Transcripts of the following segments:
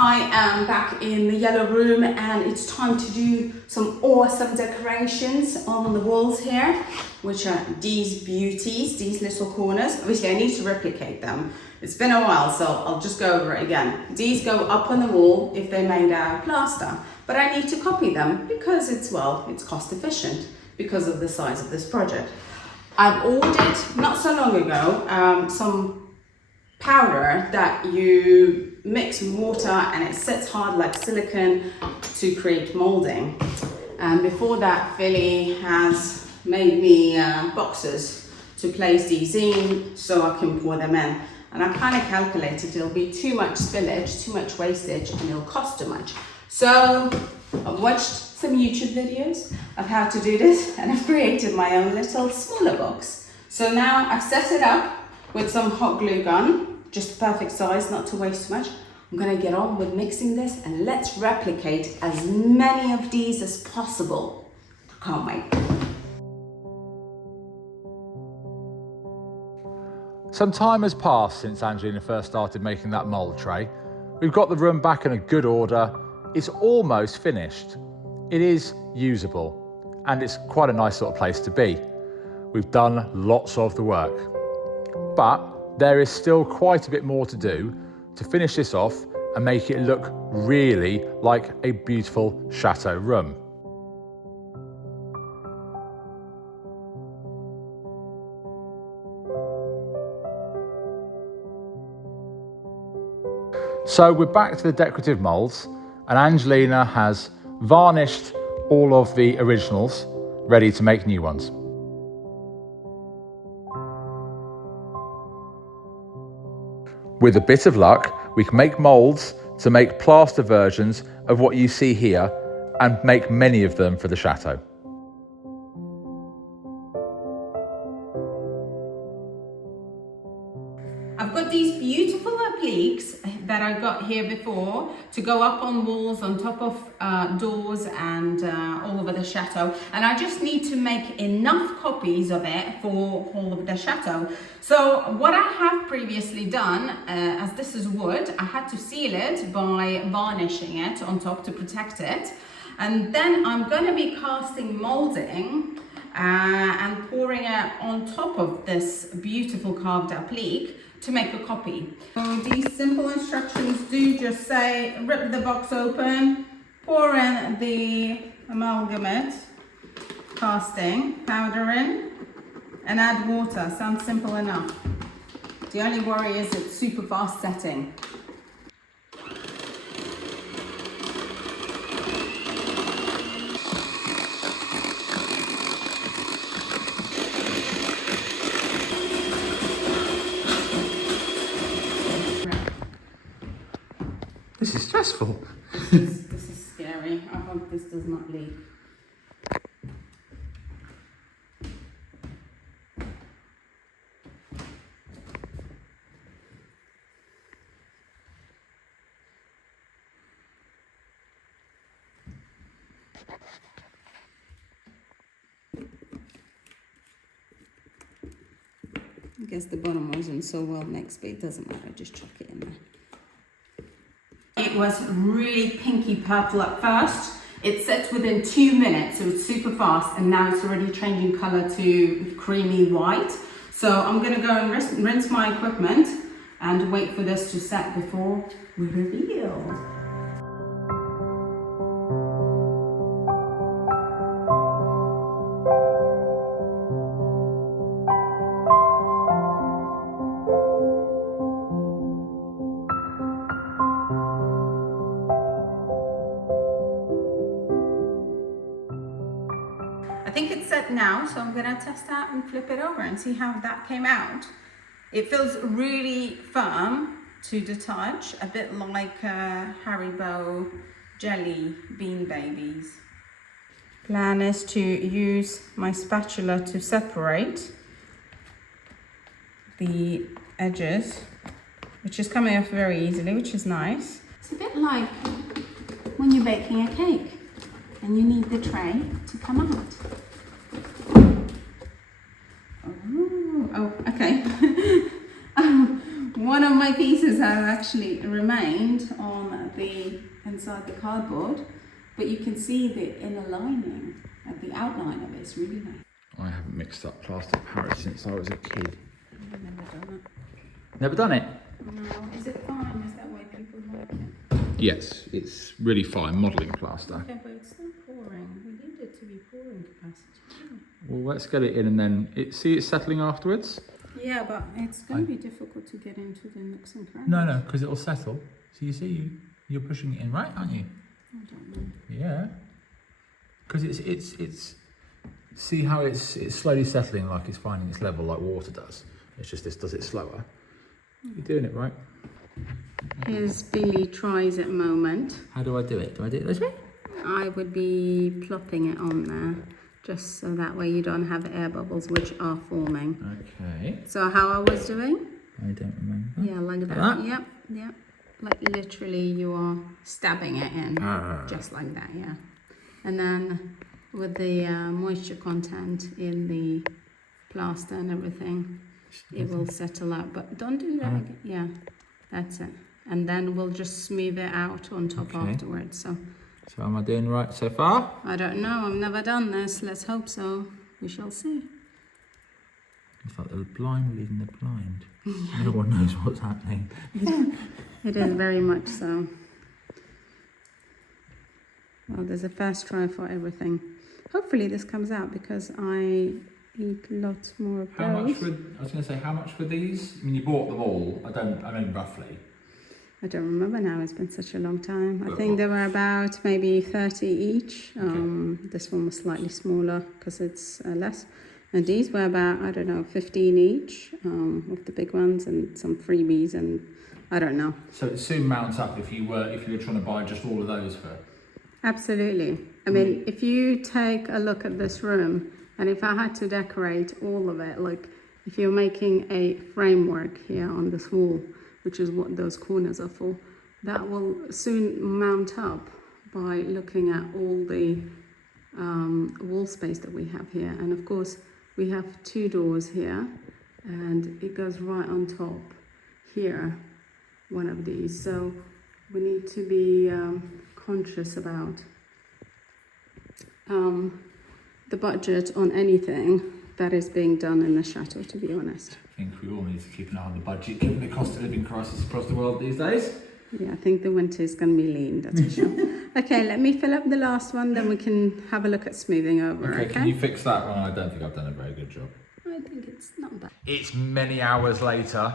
I am back in the yellow room and it's time to do some awesome decorations on the walls here, which are these beauties, these little corners. Obviously I need to replicate them. It's been a while, so I'll just go over it again. These go up on the wall if they're made out of plaster, but I need to copy them because it's cost efficient because of the size of this project. I've ordered, not so long ago, some powder that you mix with water and it sets hard like silicone to create molding. And before that, Philly has made me boxes to place these in so I can pour them in. And I kind of calculated it'll be too much spillage, too much wastage, and it'll cost too much. So I've watched some YouTube videos of how to do this and I've created my own little smaller box. So now I've set it up with some hot glue gun, just perfect size, not to waste too much. I'm gonna get on with mixing this and let's replicate as many of these as possible. I can't wait. Some time has passed since Angelina first started making that mould tray. We've got the room back in a good order. It's almost finished. It is usable and it's quite a nice sort of place to be. We've done lots of the work, but there is still quite a bit more to do to finish this off and make it look really like a beautiful chateau room. So we're back to the decorative moulds and Angelina has varnished all of the originals, ready to make new ones. With a bit of luck, we can make moulds to make plaster versions of what you see here and make many of them for the chateau. I've got these beautiful appliques that I got here before to go up on walls, on top of doors and all over the chateau. And I just need to make enough copies of it for all of the chateau. So what I have previously done, as this is wood, I had to seal it by varnishing it on top to protect it. And then I'm going to be casting molding and pouring it on top of this beautiful carved applique to make a copy. So these simple instructions do just say rip the box open, pour in the amalgamate casting powder in and add water. Sounds simple enough. The only worry is it's super fast setting. This is stressful. This is scary. I hope this does not leak. I guess the bottom wasn't so well mixed, but it doesn't matter, just chuck it in there. It was really pinky purple at first. It sets within 2 minutes, so it's super fast, and now it's already changing color to creamy white. So I'm gonna go and rinse my equipment and wait for this to set before we reveal. I think it's set now, so I'm gonna test that and flip it over and see how that came out. It feels really firm to the touch, a bit like Haribo jelly bean babies. Plan is to use my spatula to separate the edges, which is coming off very easily, which is nice. It's a bit like when you're baking a cake and you need the tray to come out. Oh, okay. One of my pieces have actually remained on the inside the cardboard, but you can see the inner lining, the outline of it. It's really nice. I haven't mixed up plaster Paris since I was a kid. I've never done Never done it? No. Is it fine? Is that why people like it? Yes, it's really fine, modelling plaster. Okay, but it's not pouring. We need it to be pouring capacity. Well, let's get it in and then see it settling afterwards. Yeah, but it's going to be difficult to get into the nooks and crannies. No, because it'll settle. So you see, you're pushing it in, right, aren't you? I don't know. Yeah. Because it's. See how it's slowly settling, like it's finding its level, like water does. It's just this does it slower. You're doing it right. Here's Billy tries at moment. How do I do it? Do I do it this way? I would be plopping it on there, just so that way you don't have air bubbles which are forming. Okay. So how I was doing? I don't remember. Yeah, like that. Yep. Like literally you are stabbing it in, just like that, yeah. And then with the moisture content in the plaster and everything, it will settle out. But don't do that again. Yeah, that's it. And then we'll just smooth it out on top afterwards. So am I doing right so far? I don't know. I've never done this. Let's hope so. We shall see. It's like the blind leading the blind. No one knows what's happening. It is very much so. Well, there's a first try for everything. Hopefully this comes out because I eat lots more of How much those. I was going to say, how much were these? I mean, you bought them all. I mean, roughly. I don't remember now. It's been such a long time. I think they were about maybe 30 each. This one was slightly smaller because it's less. And these were about, I don't know, 15 each of the big ones and some freebies and I don't know. So it soon mounts up if you were trying to buy just all of those for. Absolutely. I mean, if you take a look at this room and if I had to decorate all of it, like if you're making a framework here on this wall, which is what those corners are for, that will soon mount up by looking at all the wall space that we have here. And of course, we have 2 doors here and it goes right on top here, one of these. So we need to be conscious about the budget on anything that is being done in the chateau, to be honest. I think we all need to keep an eye on the budget, given the cost of living crisis across the world these days. Yeah, I think the winter is going to be lean, that's for sure. Okay, let me fill up the last one, then we can have a look at smoothing over, okay? Can you fix that one? I don't think I've done a very good job. I think it's not bad. It's many hours later.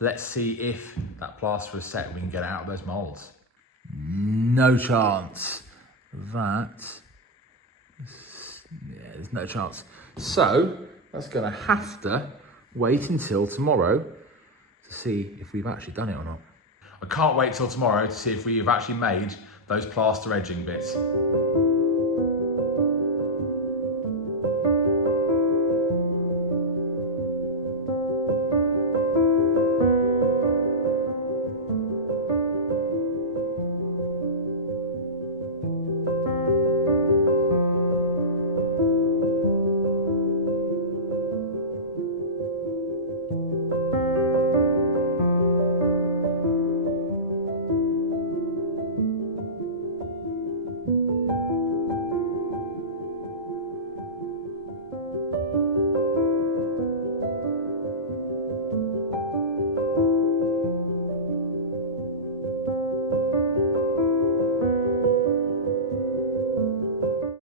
Let's see if that plaster is set and we can get it out of those moulds. No chance. There's no chance. So that's going to have to wait until tomorrow to see if we've actually done it or not. I can't wait till tomorrow to see if we've actually made those plaster edging bits.